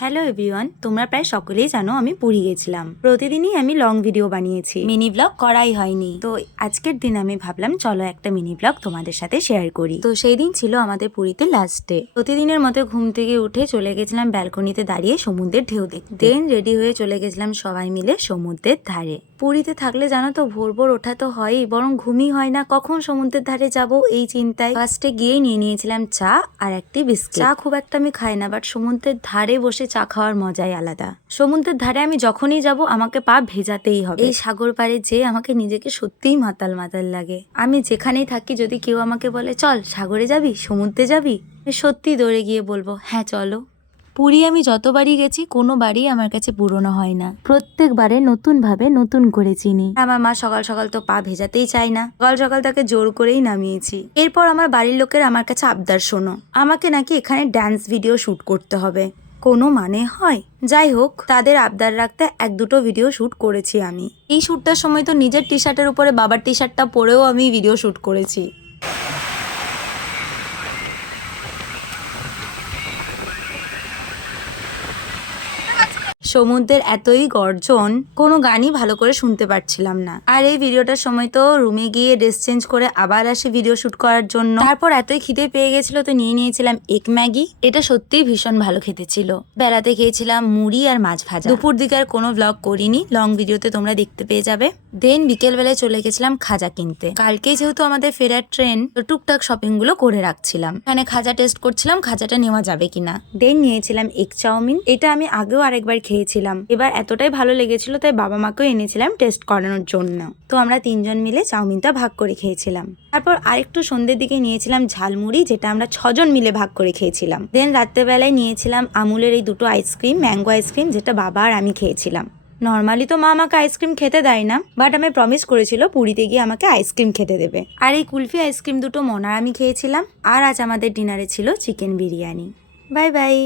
Hello everyone, তোমরা প্রায় সকলেই জানো আমি পুরী গেছিলাম। প্রতিদিনই আমি লং ভিডিও বানিয়েছি, মিনি ব্লগ করাই হয়নি। তো আজকের দিন আমি ভাবলাম চলো একটা মিনি ব্লগ তোমাদের সাথে শেয়ার করি। তো সেই দিন ছিল আমাদের পুরীতে লাস্ট ডে। প্রতিদিনের মতো ঘুম থেকে উঠে চলে গেছিলাম ব্যালকনিতে দাঁড়িয়ে সমুদ্রের ঢেউ দেখতে। দেন রেডি হয়ে চলে গেছিলাম সবাই মিলে সমুদ্রের ধারে। পুরীতে থাকলে জানো তো ভোর ভোর ওঠা তো হয়ই, বরং ঘুমই হয় না কখন সমুদ্রের ধারে যাব এই চিন্তায়। ফার্স্টে গিয়েই নিয়ে নিয়েছিলাম চা আর একটি বিস্কিট। চা খুব একটা আমি খাই না, বাট সমুদ্রের ধারে বসে চা খাওয়ার মজাই আলাদা। সমুদ্রের ধারে আমি যখনই যাব আমাকে পা ভেজাতেই হবে। এই সাগর পাড়ে যেয়ে আমাকে নিজেকে সত্যিই মাতাল মাতাল লাগে। আমি যেখানেই থাকি যদি কেউ আমাকে বলে চল সাগরে যাবি, সমুদ্রে যাবি, সত্যি দৌড়ে গিয়ে বলবো হ্যাঁ চলো। পুরী আমি যতবারই গেছি কোনো বাড়ি আমার কাছে পুরনো হয় না, প্রত্যেকবারে নতুন ভাবে নতুন করে চিনি। আমার মা সকাল সকাল তো পা ভেজাতেই চায় না, সকাল সকাল তাকে জোর করেই নামিয়েছি। এরপর আমার বাড়ির লোকের আমার কাছে আবদার শোনো, আমাকে নাকি এখানে ডান্স ভিডিও শুট করতে হবে। কোনো মানে হয়? যাই হোক, তাদের আবদার রাখতে এক দুটো ভিডিও শুট করেছি আমি। এই শুটটার সময় তো নিজের টি শার্টের উপরে বাবার টি শার্টটা পরেও আমি ভিডিও শুট করেছি। সমুদ্রের এতই গর্জন, কোনো গানই ভালো করে শুনতে পারছিলাম না। আর এই ভিডিওটার সময় তো রুমে গিয়ে ড্রেস চেঞ্জ করে আবার আসে ভিডিও শুট করার জন্য। তারপর এতই খিদে পেয়ে গেছিল তো নিয়ে নিয়েছিলাম এগ ম্যাগি। এটা সত্যিই ভীষণ ভালো খেতে ছিল। বেলাতে খেয়েছিলাম মুড়ি আর মাছ ভাজা। দুপুর দিকে আর কোনো ব্লগ করিনি, লং ভিডিওতে তোমরা দেখতে পেয়ে যাবে। দেন বিকেল বেলায় চলে গেছিলাম খাজা কিনতে। কালকেই যেহেতু আমাদের ফেরার ট্রেন, তো টুকটাক শপিং গুলো করে রাখছিলাম। এখানে খাজা টেস্ট করছিলাম খাজাটা নেওয়া যাবে কিনা। দেন নিয়েছিলাম এগ চাউমিন। এটা আমি আগেও আরেকবার খেয়েছিলাম, এবার এতটাই ভালো লেগেছিল তাই বাবা মাকেও এনেছিলাম টেস্ট করানোর জন্য। তো আমরা তিনজন মিলে চাউমিনটা ভাগ করে খেয়েছিলাম। তারপর আরেকটু সন্ধ্যের দিকে নিয়েছিলাম ঝালমুড়ি, যেটা আমরা 6 জন মিলে ভাগ করে খেয়েছিলাম। দেন রাত্রেবেলায় নিয়েছিলাম আমুলের এই দুটো আইসক্রিম, ম্যাঙ্গো আইসক্রিম, যেটা বাবা আর আমি খেয়েছিলাম। নর্মালি তো মা আমাকে আইসক্রিম খেতে দেয় না, বাট আমি প্রমিস করেছিল পুরীতে গিয়ে আমাকে আইসক্রিম খেতে দেবে। আর এই কুলফি আইসক্রিম দুটো মনার আমি খেয়েছিলাম। আর আজ আমাদের ডিনারে ছিল চিকেন বিরিয়ানি। Bye bye.